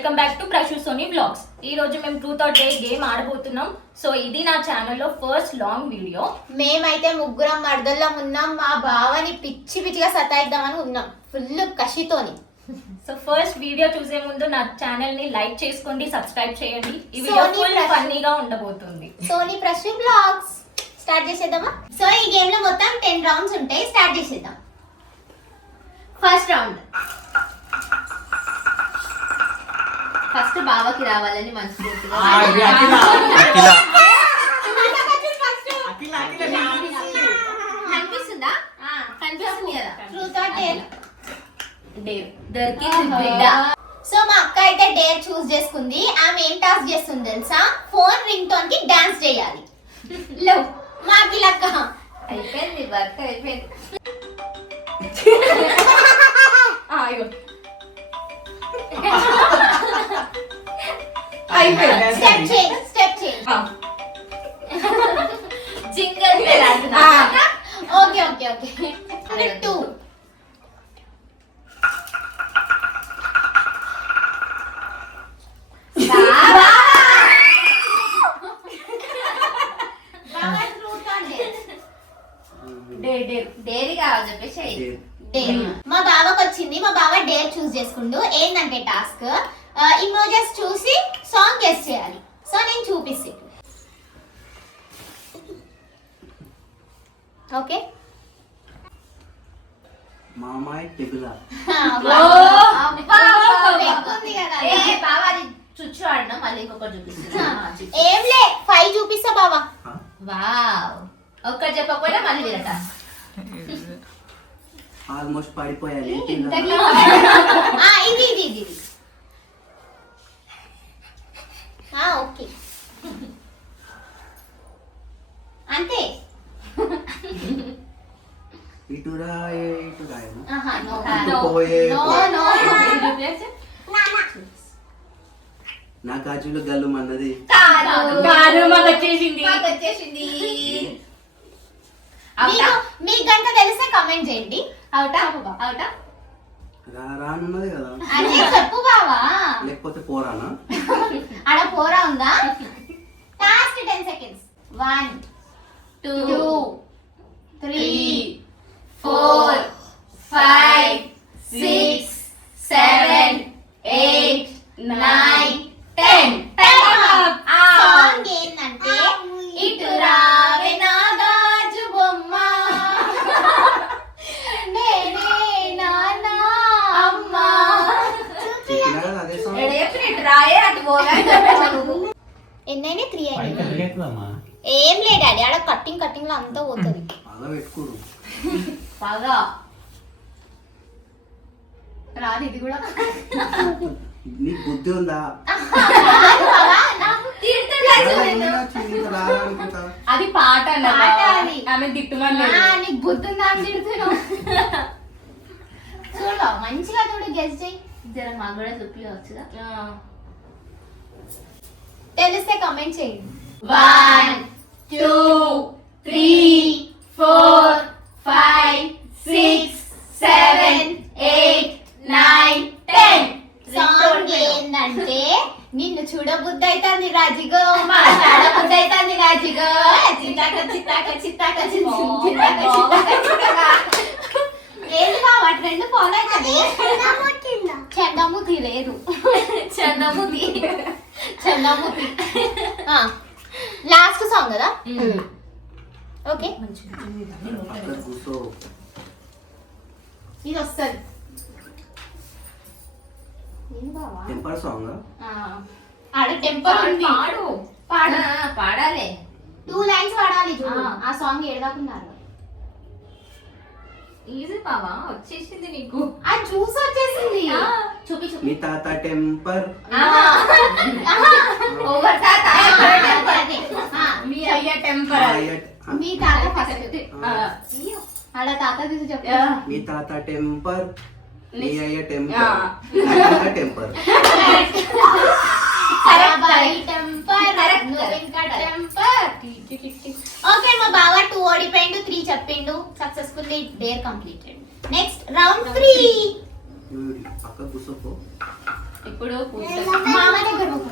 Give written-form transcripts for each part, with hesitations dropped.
Welcome back to Prashu Soni blogs. ఈ రోజు మేము ట్రూత్ ఆర్ డేర్ గేమ్ ఆడబోతున్నాం. సో ఇది నా ఛానల్లో ఫస్ట్ లాంగ్ వీడియో. మేమైతే ముగ్గురం మర్దల్లం ఉన్నాం. మా బావని పిచ్చి పిచ్చిగా సతాయిద్దామని ఉన్నాం, ఫుల్ కషితోని. సో ఫస్ట్ వీడియో చూసే ముందు నా ఛానల్ ని లైక్ చేసుకోండి, సబ్స్క్రైబ్ చేయండి. ఈ వీడియో సోనీ ఫుల్ ప్రశు. ఫన్నీగా ఉండబోతుంది. సోనీ ప్రశు బ్లాగ్స్ స్టార్ట్ చేసేద్దామా? సో ఈ గేమ్ లో మొత్తం 10 రౌండ్స్ ఉంటాయి. స్టార్ట్ చేసేద్దాం. ఫస్ట్ రౌండ్ ఫస్ట్ బావకి రావాలని మనస్ఫూర్తిగా కనిపిస్తుందా? కనిపిస్తుంది కదా. Truth or dare. దొరికింది బిడ్డ. సో మా అక్క అయితే డేర్ చూస్ చేసుకుంది. ఆమె ఏం టాస్క్ చేస్తుంది తెలుసా? ఫోన్ రింగ్ టోన్ కి డాన్స్ చేయాలి. లో మాకి లక్క అయిపోయింది, వర్క్ అయిపోయింది. Step change, step change. Jingle bell ఆడుతున్నా. Okay okay okay. 2 డైరీ కావాలి చెప్పేసి డేర్. మా బావకు వచ్చింది. మా బావ డేర్ చూస్ చేసుకుండు. ఏంటంటే టాస్క్ ఇమోజెస్ చూసి సాంగ్ గెస్ చేయాలి. సో నేను చూపిస్తే ఓకే. మామాయ్ టెబులా ఉంది కదా. బావా అది చుచ్చు ఆడినా మళ్ళీ ఇంకొకటి చూపిస్తున్నా. ఏంలే 5 చూపిస్తా బావా. వావ్, ఒక్కటి చెప్పకపోయినా మళ్ళీ వినట. ఆల్మోస్ట్ పడిపోయాలి. ఇది ఇది ఇది ఓకే అంతే. ఇటు రాయే ఇటు రాయను ఆహా, no. ఇటు పోయే No, no. నా గాజులు గల్లు అన్నది. కాదు, మాకు వచ్చేసింది. వచ్చేసింది. మీకు గంట తెలిస్తే కమెంట్ చేయండి. అవుటా అవుటా. రానున్నది కదా, అదే చెప్పు బావా. లేకపోతే పోరానా? ఆడ పోరా ఉందా? Last 10 seconds. 1 2 3 4 5 6 7 8 9 10. సాంగ్ ఏంటంటే ఇటు రావే నా గాజు బొమ్మ, నేనే నాన్న అమ్మ. చెప్పినా కదా అదే సాంగ్. రాయే అటు పోగా. ఎన్నైనా 3 అయినా ఏం లే డాడీ, ఆడ కట్టింగ్ లో అంతా పోతుంది. బాగా పెట్టుకోరు. బాగా రాదు ఇది కూడా. నీకు బుద్ధి ఉందా? అది పాట అన్నది. పాట అది. ఆమె తిట్టుమని నీకు బుద్ధుందా అని తిడుతున్నావు. చూడు మంచిగా చూడు, గెస్ చేయి. జర మాకు కూడా చూపించవచ్చుగా. తెలిస్తే కమెంట్ చేయండి. 1 2 3 4 5 6 7 8 9 10. సాంగ్ ఏంటంటే నిన్ను చూడబుద్ధి అవుతుంది రాజిగో, మాట్లాడబుద్ధి అవుతుంది రాజిగో, చిత్తాక చిత్తాక చిత్తాక చిత్తాక చిత్తాక. ఏంటి బావ ట్రెండ్ ఫాలో అవుతుంది? చెండముతి లేదు, చందముది. చెండముతి. లాస్ట్ సాంగ్ కదా. ఓకే అక్కడ కూర్చో. ఇది వస్తుంది. ఏంటి బావా? Temper song. ఆడ టెంపర్ ఉంది. పాడు. పాడు. పాడాలి. 2 lines పాడాలి చూడు. ఆ సాంగ్ ఏడదాకున్నారు. ఈజీ బావా, వచ్చేసింది నీకు. ఆ జ్యూస్ వచ్చేసింది. చూపి చూపి. మీ తాత టెంపర్. ఓవర్ తాత. మీ అయ్య టెంపర్. మీ తాత ఫస్ట్. ఆడ తాత తీసి చెప్పు. మీ తాత టెంపర్, నీ అయ్య ఆ. టెంపర్. టెంపర్. ఓకే మా బావ 2 ఓడిపోయిండు, 3 చెప్పిండు. Successfully dare completed. Next round 3. పక్క కూర్చోపో. ఇప్పుడు మామ దగ్గర పోకు.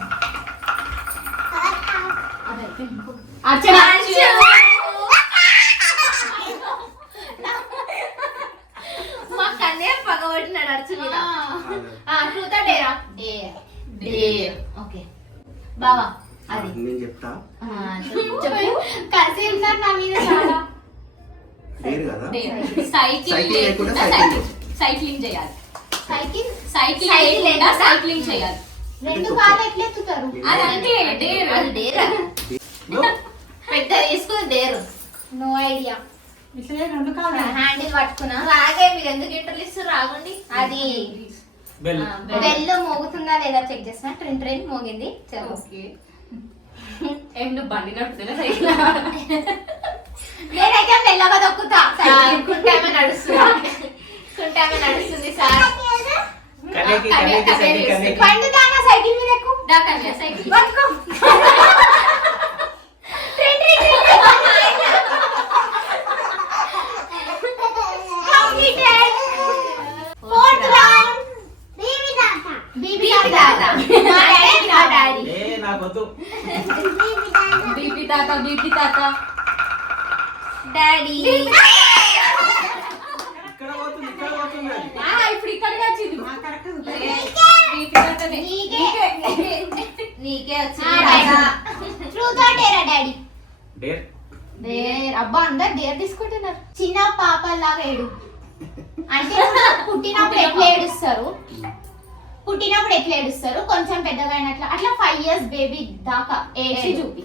మా కన్నే పగబట్టినాడు అర్చు మీద. ట్రూత్ ఆర్ డేరా? డేర్. ఓకే బావా అది నేను చెప్తా చెప్పు. కజిన్స్ నా మీద చాలా పేరు కదా సైక్లింగ్ Cycling లేకుండా లేకుండా సైక్లింగ్ చేయాలి. సైకిల్ సైక్లింగ్ Cycling లేకుండా లేకుండా సైక్లింగ్ చేయాలి. రెండు కాళ్ళు ఎట్లెత్తుతారు? అదంటే డేర్. అది డేరా పెద్ద తీసుకుని డేరు. No idea. హ్యాండిల్ పట్టుకున్నా. రాగే మీరు ఎందుకు ఇంటర్లు ఇస్తారు రాగండి. అది బెల్ బెల్ మోగుతుందా లేదా చెక్ చేస్తున్నా. ట్రైన్ ట్రైన్ మోగింది. చలో. ఓకే. ఏం నువ్వు బండి నడుపుతున్నా సైకిల్? నేనైతే మెల్లగా దొక్కుతా. కుంటామే నడుస్తుంది. కుంటామే నడుస్తుంది సార్. కనేకి కనేకి సైకిల్ కనేకి పండుతానా సైకిల్ మీద ఎక్కు. దా కన్యా సైకిల్ పట్టుకో. Train train train. Completed. Fourth round. Baby Tata. బీబీ తాత. మా డాడీ నా డాడీ. ఏ నాకొద్దు బీపీ తాత బీపీ తాత. డాడీ ఇక్కడ పోతుంది అది. ఇప్పుడు ఇక్కడికి వచ్చింది. బీపీ తాతనే. నీకే. నీకే ఆ, వచ్చింది daddy. Truth or dare, daddy? Dare dare. అబ్బా అందరు డేర్ తీసుకుంటున్నారు. చిన్న పాపల్లాగా ఏడు. అంటే పుట్టినప్పుడు ఎట్లా ఏడుస్తారు? పుట్టినప్పుడు ఎట్లా ఏడుస్తారు? కొంచెం పెద్దగా అయినట్ల అట్లా 5 years బేబీ దాకా ఏడ్చి చూపి.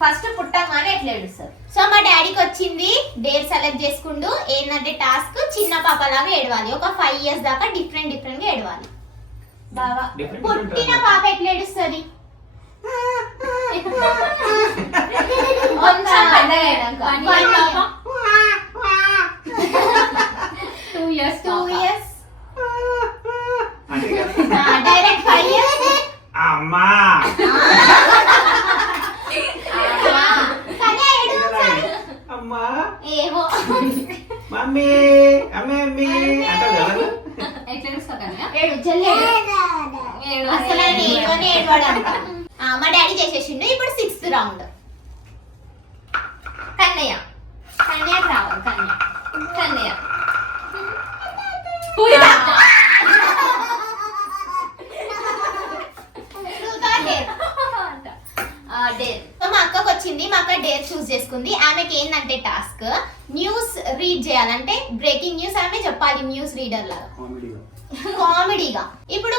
ఫస్ట్ పుట్టగానే ఎట్లా ఏడుస్తారు. సో మా డాడీకి వచ్చింది డేర్ సెలెక్ట్ చేసుకుంటూ ఏంటంటే టాస్క్ చిన్న పాపలాగా ఏడవాలి. ఒక 5 years దాకా డిఫరెంట్ డిఫరెంట్ గా ఏడవాలి. బావా డిఫరెంట్ పుట్టిన పాప ఎట్లా ఏడుస్తుంది? కొంచెం పెద్దగా అయ్యాక. 1 year పాప. 2 years 2 పాప. years. అంటే డైరెక్ట్ 5 years. అమ్మా కానీ ఏడు ఒకసారి. అమ్మా ఏమో. మమ్మీ అమ్మే అమ్మి అంటారు కదా. ఎట్లా చూస్తావు కన్నయ్య? ఏడు జల్లి ఏడు. ఏడు. అసలు ఆయన ఏడువని ఏడవాడంట. మా డాడీ చేసేసిండు. ఇప్పుడు 6th రౌండ్. కన్నయ్య కన్యాకి రావాలి. కన్యా. కన్నయ్య పూరి తాత. Truth or dare? Dare. So మా అక్కకు వచ్చింది. మా అక్క డేర్ చూస్ చేసుకుంది. ఆమెకి ఏంటంటే టాస్క్ న్యూస్ రీడ్ చేయాలంటే బ్రేకింగ్ న్యూస్ ఆమె చెప్పాలి న్యూస్ రీడర్ లాగా కామెడీగా కామెడీగా. ఇప్పుడు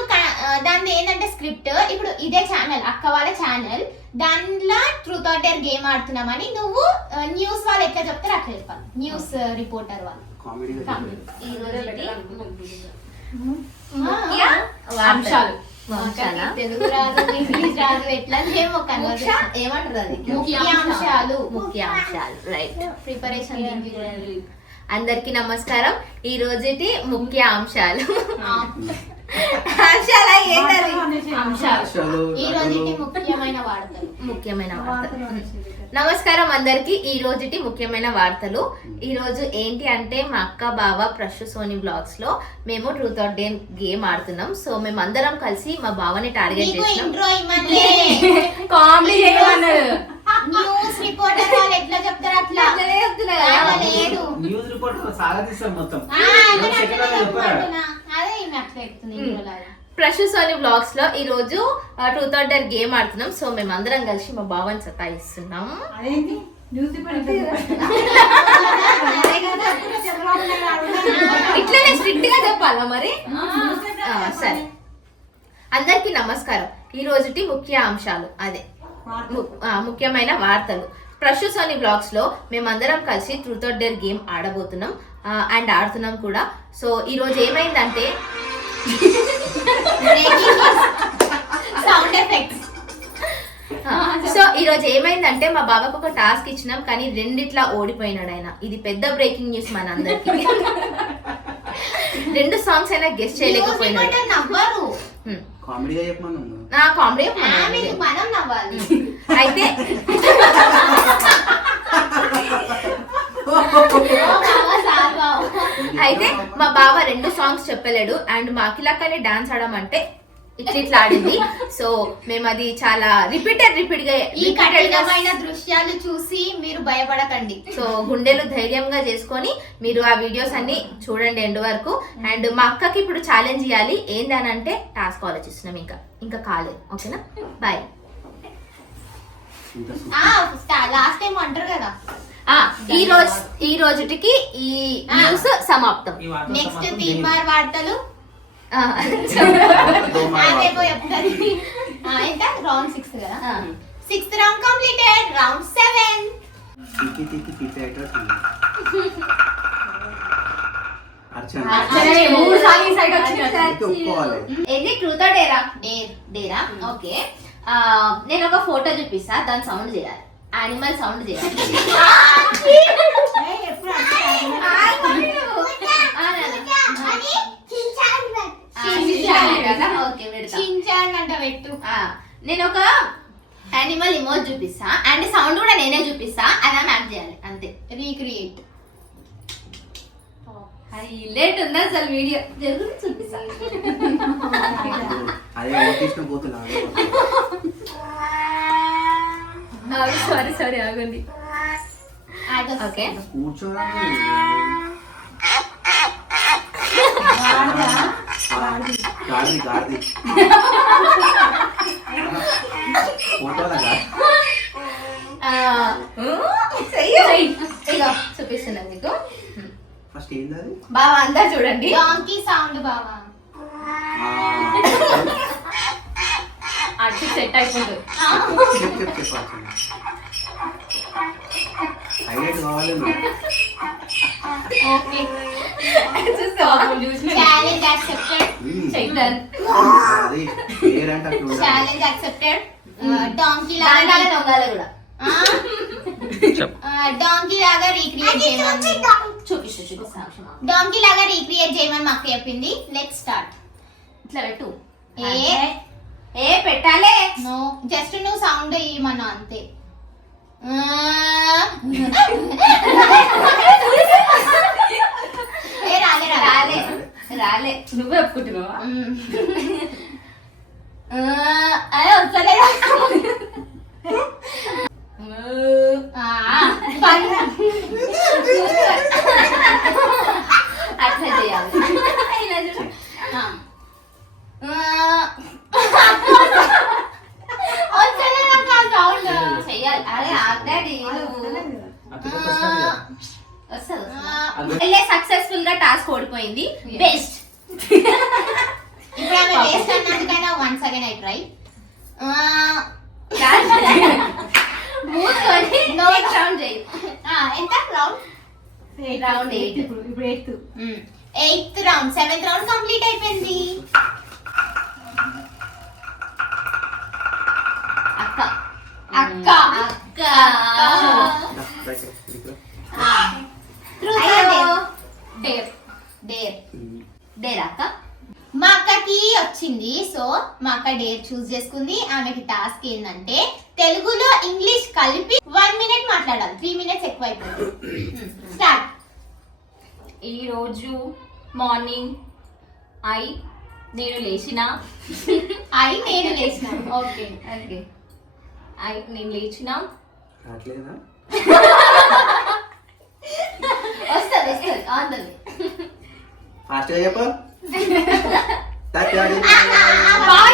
దాని ఏంటంటే స్క్రిప్ట్. ఇప్పుడు ఇదే ఛానల్ అక్క వాళ్ళ ఛానల్. దాంట్లో ట్రూత్ ఆర్ డేర్ గేమ్ ఆడుతున్నామని నువ్వు న్యూస్ వాళ్ళు ఎట్లా చెప్తారు అట్లా చెప్పాలి. న్యూస్ రిపోర్టర్ వాళ్ళు. కామెడీగా ఈ రోజు ముఖ్య అంశాలు. వంశాలా? తెలుగు రాదు ఇంగ్లీష్ రాదు ఎట్లా ఏమో ముఖ్య ఏమంటారు అది? ముఖ్యాంశాలు. ముఖ్యాంశాలు రైట్. ప్రిపరేషన్ అందరికి నమస్కారం. ఈ రోజుటి ముఖ్య అంశాలు. అంశాల ఏంటది? అంశాలు. ఈ రోజుకి ముఖ్యమైన వార్తలు. ముఖ్యమైన వార్తలు. నమస్కారం అందరికి. ఈ రోజుటి ముఖ్యమైన వార్తలు. ఈ రోజు ఏంటి అంటే మా అక్క బావ ప్రశు సోని బ్లాగ్స్ లో మేము ట్రూత్ ఆర్ డేర్ గేమ్ ఆడుతున్నాం. సో మేము అందరం కలిసి మా బావని టార్గెట్ నీకు చేసినాం. ఇంట్రో ఇమ్మన్లే. కామెడీ చేయమన్నారు. న్యూస్ రిపోర్టర్ వాళ్ళు ఎట్లా చెప్తారు అట్లా అట్లనే చెప్తున్నా కదా. అలా లేదు. న్యూస్ రిపోర్ట్ సాగదీస్తాం మొత్తం. అదే సెకండ్ లో చెప్పరా? అదే ఈమె అట్లా చెప్తుంది ఇంట్రోలాగా. ప్రశు సోని బ్లాగ్స్ లో ఈ రోజు ట్రూత్ ఆర్ డేర్ గేమ్ ఆడుతున్నాం. సో మేము అందరం కలిసి మా బావని సతాయిస్తున్నాం. ఇట్లనే స్ట్రిక్ట్ గా చెప్పాలా మరి? సరే. అందరికి నమస్కారం. ఈ రోజుటి ముఖ్య అంశాలు అదే ముఖ్యమైన వార్తలు. ప్రశు సోని బ్లాగ్స్ లో మేమందరం కలిసి ట్రూత్ ఆర్ డేర్ గేమ్ ఆడబోతున్నాం అండ్ ఆడుతున్నాం కూడా. సో ఈ రోజు ఏమైందంటే సౌండ్ ఎఫెక్ట్స్. సో ఈ రోజు ఏమైందంటే మా బాబాకు ఒక టాస్క్ ఇచ్చినాం కానీ రెండిట్లా ఓడిపోయినాడు ఆయన. ఇది పెద్ద బ్రేకింగ్ న్యూస్ మన అందరికి. 2 సాంగ్స్ అయినా గెస్ట్ చేయలేకపోయినాడు. నవ్వరు. కామెడీగా చెప్పమను నా కామెడీ మనం నవ్వాలి. అయితే అయితే మా బావ 2 సాంగ్స్ చెప్పలేడు అండ్ మా అఖిలక్కని డాన్స్ ఆడమంటే ఇట్లా ఆడింది. సో మేము అది చాలా రిపీట్ గా ఈ కఠినమైన దృశ్యాలు చూసి మీరు భయపడకండి. సో గుండెలు ధైర్యంగా చేసుకొని మీరు ఆ వీడియోస్ అన్ని చూడండి ఎండ్ వరకు. అండ్ మా అక్కకి ఇప్పుడు ఛాలెంజ్ ఇవ్వాలి. ఏందనంటే టాస్క్ ఆలోచిస్తున్నాం, ఇంకా కాలేదు. ఓకేనా, బాయ్. లాస్ట్ టైం అంటారు కదా, ఈ రోజుటికి ఈ న్యూస్ సమాప్తం. నెక్స్ట్ తీన్మార్ వార్తలు ఆ, అదేమో చెప్తారు. ఎంత రౌండ్ 6 కదా, 6th రౌండ్ కంప్లీటెడ్. రౌండ్ 7. తిక్కి తిక్కి తిక్కి అయితే అర్చన ఒప్పుకోవాలి. ఏంది ట్రూత్ డేరా? డేరా. ఓకే, నేను ఒక ఫోటో చూపిస్తా, దాని సౌండ్ చేయాలి, యానిమల్ సౌండ్ చేయాలి. చించాన్ అంట పెట్టు. నేను ఒక యానిమల్ ఇమోజ్ చూపిస్తా అండ్ సౌండ్ కూడా నేనే చూపిస్తా, అలా మ్యాప్ చేయాలి అంతే. రీక్రియేట్. హైలైట్ ఉంది అసలు వీడియో, జరుగుతుంది చూపిస్తా. అదే ఓటీసిన పోతున్నా సారీ ఆగండి. ఓకే, కూర్చోరా గాడిది గాడిది ఫోటోలా ఇగో చూపిస్తున్నాను మీకు. ఫస్ట్ ఏంది అది బాబా అందరు చూడండి. డాంకీ సౌండ్ బావా. అటు సెట్ అయిపోతుంది. చెప్పాల్సింది హైలైట్ కావాలి ఓకే, చూసిన ఛాలెంజ్ యాక్సెప్టెడ్. చెయ్యాలి. అది పేరంటే అట్లా ఉండాలి. Challenge accepted. డాంకీ లాగా దొంగలు కూడా డాంకీ లాగా రీక్రియేట్ చేయమని చూపిస్తాను. డాంకీ లాగా రీక్రియేట్ చేయమని మాకు చెప్పింది. Let's start. ఇట్లా పెట్టు. ఏ పెట్టాలే. నో, జస్ట్ నువ్వు సౌండ్ ఇవ్వమన్నా అంతే. రాలే రాలే రాలే, నువ్వే ఒప్పుకుంటున్నావా? అదే వస్తలే. అట్లా చేయాలి. చెయ్యాలి. అరే ఆల్రెడీ సక్సెస్ఫుల్ గా టాస్క్ ఓడిపోయింది. బెస్ట్. ఇప్పుడు ఆమె వేస్ట్ అన్నందుకైనా once again I try. Round చేయి. ఎంత రౌండ్? రౌండ్ 8. ఇప్పుడు 8th. 8th round. 7th round complete అయిపోయింది. అక్క అక్క అక్క డేర్ డేర్ డేరా అక్క. మా అక్కకి వచ్చింది. సో మా అక్క డేర్ చూస్ చేసుకుంది. ఆమెకి టాస్క్ ఏంటంటే తెలుగులో ఇంగ్లీష్ కలిపి 1 minute మాట్లాడాలి. 3 minutes ఎక్కువ అయిపోయింది. స్టార్ట్. ఈరోజు మార్నింగ్ నేను లేచిన నేను లేచిన. ఓకే ఓకే, నేను లేచిన రావట్లేదా వస్తుంది వస్తుంది ఆన్ ద వే. ఫాస్ట్ గా చెప్పు బాగా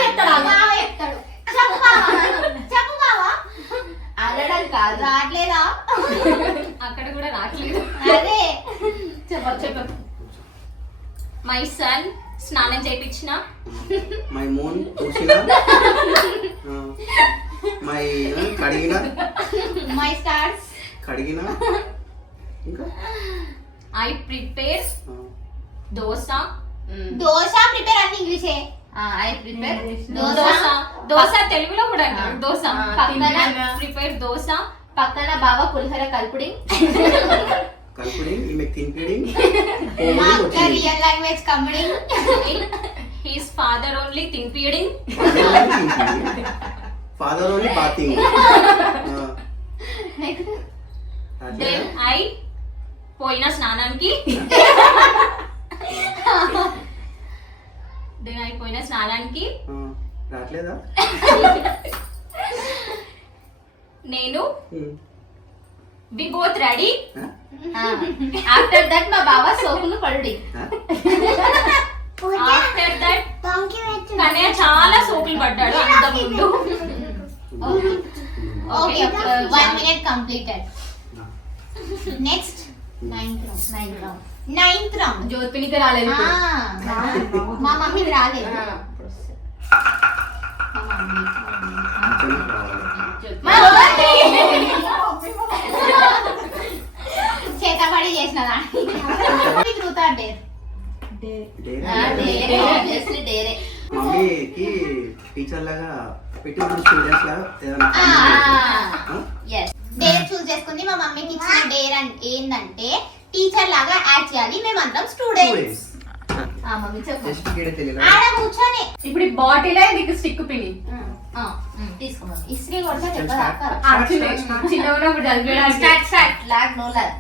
చెప్తాడు. చెప్పు బావా, చెప్పు బావా. అనడం కాదు. రావట్లేదా? అక్కడ కూడా రావట్లేదు. అదే చెప్పు. మై సన్ స్నానం చేయించిన. మై మూన్ చూసిన మై కడిగిన మై స్టార్స్ కడిగిన ఇంకా I prepare dosa. Dosa prepare అన్ని ఇంగ్లీషే. ఐ ప్రిపేర్ దోశ తెలుగులో కూడా అంటారు. దోశ పక్కన ప్రిపేర్ దోశ. పక్కన బాబా పులిహోర కల్పుడి. కల్పుడి ఈమె తింపిడి మా అక్క రియల్ లాంగ్వేజ్ కమ్మిడి. హిస్ ఫాదర్ ఓన్లీ తినిపియడింగ్. Father only bathing. Then I పోయిన స్నానానికి. దెన్ ఐ పోయిన స్నానానికి. రావట్లేదా? నేను we both ready. After that మా బావ సోపులు పడుడి. ఆఫ్టర్ దట్ కన్నయ్య చాలా సోపులు పడ్డాడు అంత ముందు. Okay 1 minute completed. Next 9th round. జ్యోతినికి రాలేదు ఇప్పుడు. మా మమ్మీకి రాలేదు. మా మమ్మీ. చేతబడి చేసిన truth or dare. Obviously dare. మమ్మీకి టీచర్ లాగా పెట్టి స్టూడెంట్స్ లాగా ఏదైనా Yes. డేర్ చూస్ చేసుకుంది. మా మమ్మీకి ఇచ్చిన డేర్ ఏంటంటే టీచర్ లాగా యాక్ట్ చేయాలి. మేమందరం స్టూడెంట్స్. మమ్మీ చెప్పు. జస్ట్ కిడే తెలియదు. ఆడ కూర్చొని ఇప్పుడు ఈ బాటిలే నీకు స్టిక్ పిని తీసుకో మమ్మీ. ఇస్త్రీ కొడితే దెబ్బ తాకాలి. చిన్న ఉన్నప్పుడు చదివేయడానికి. Start lag no lag.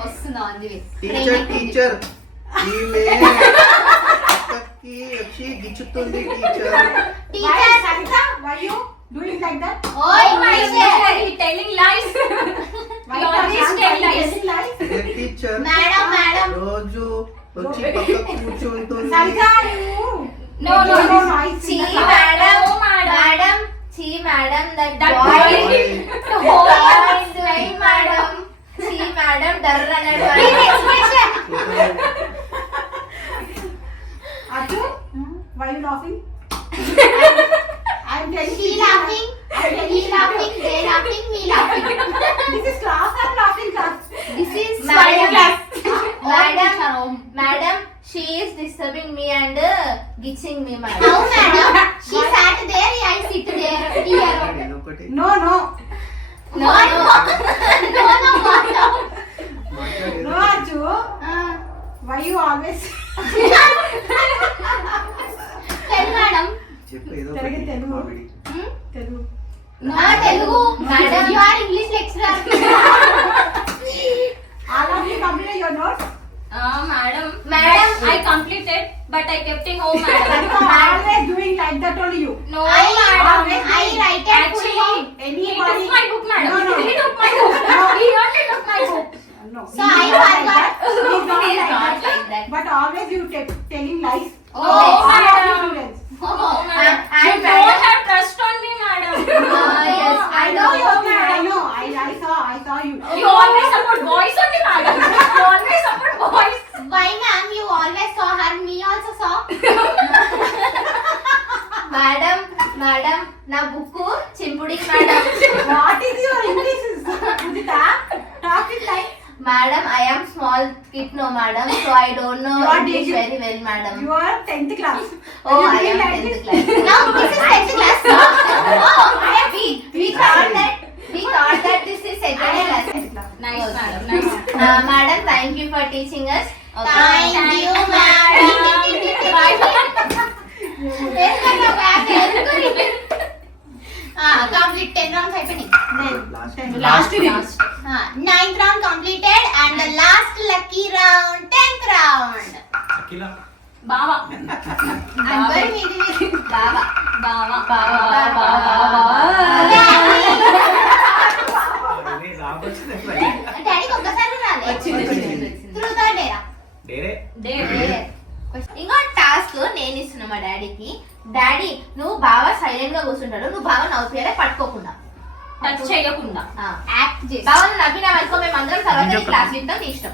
వస్తుందా అంది టీచర్ ఈమె అక్కకి వచ్చి గిచ్చుతుంది teacher. Why you doing like that? ఓయ్ టెల్లింగ్ లైస్. టీచర్ మేడం రోజు వచ్చి పక్క కూర్చుంటుంది. No, no, no. See Oh, madam, madam. see madam, that That boy boy. is doing madam. See madam, darr అన్నాడు. Arju, why you laughing? I'm telling she you. laughing, he laughing, they laughing, me laughing. This is class or laughing class? This is Madam, madam, she is disturbing me and gitching me, madam. How madam? She sat there, I sit there. Here. ఒకటి No, no. No, no. No, madam. No, Arju. Why you always Tell madam. చెప్పు ఏదో Telugu, Telugu. Comedy. Telugu? No, Telugu. Madam. You are English lecturer. All of you complete your notes? Madam, Madam. I completed, but I kept in home, You madam. are always doing like that only you. No, I madam. write it Actually, fully. he took my book, madam. No, no. He took my book. He only took my book. No. So he I is not like forgot. that. He is not He is like not that. like that. But always you telling lies. Oh, All of you madam. students. Oh, madam. I You don't have trust on me, madam. Yes, I know you. I know. I saw you. You always support boys only, madam. You always support boys. Why ma'am? You always saw her. Me also saw. Madam, madam, na book chimpudi, madam. What is your English? Pujita, talk it like Madam, I am small kid, no, madam, so I don't know What English did you- very well, madam. you are 10th class. Oh, You I doing am like 10th this? class. Now this is 10th class. Oh, we thought that this is second class. Nice, Okay. madam. Nice. Madam, thank you for teaching us. Okay. Thank you, madam. Complete 10 rounds happening. Last. Last. 9th round completed and the last lucky round, 10th round. Akhila Baba. అందరూ ఇది Baba. Baba. అరే రాబోచ్చింది డాడీకి ఒక్కసారి రాలే. వచ్చింది. Truth or dare? డేరే Dare. ఇంకో task నేను ఇస్తున్నా మా డాడీకి. డాడీ నువ్వు బాగా సైలెంట్ గా కూర్చుంటాడు, నువ్వు బాగా నవ్వుతాడే పట్టుకోకుండా. టచ్ చేయకుండా. Act చేసి. బాగా నవ్వినా అనుకో మేము అందరం తర్వాత నీ క్లాస్ ఇస్తాం, నీ ఇష్టం.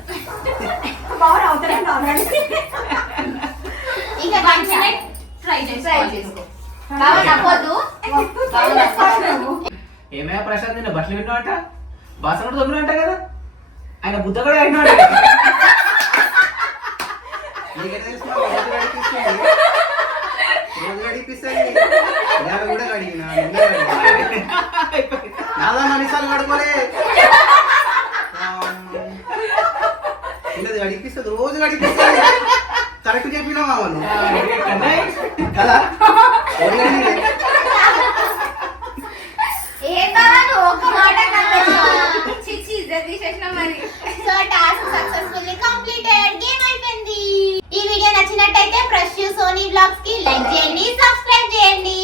పవర్ అవుతారే already. ఇంకా 1 minute try ట్రై చేసుకోవాలి. చేసుకో. బాగా నవ్వొద్దు. బాగా నవ్వొద్దు. ఏమయ్యా ప్రశాంత్ నిన్న బట్టలు విన్నావు అంట, బాసన కూడా దొంగ అంట కదా, ఆయన బుద్ధ కూడా అయినాడు. నీకెట్లా తెలుసు మా రోజు గడిపిస్తుంది? రోజు గడిపిస్తుంది. ఇవాళ కూడా గడిగినా, నిన్న గడిగినా. నాదా మనిషాలు గడపలే. నిన్నది గడిపిస్తుంది, రోజు గడిపిస్తుంది. కరెక్ట్ చెప్పినావా వాళ్ళు కదా? రోజు గడిగినా. ఏం బాగా నువ్వు ఒక మాట కన్నా చిచ్చి ఇద్దరు తీసేసిన బ్లాగ్స్ కి లైక్ చేయండి, సబ్స్క్రైబ్ చేయండి.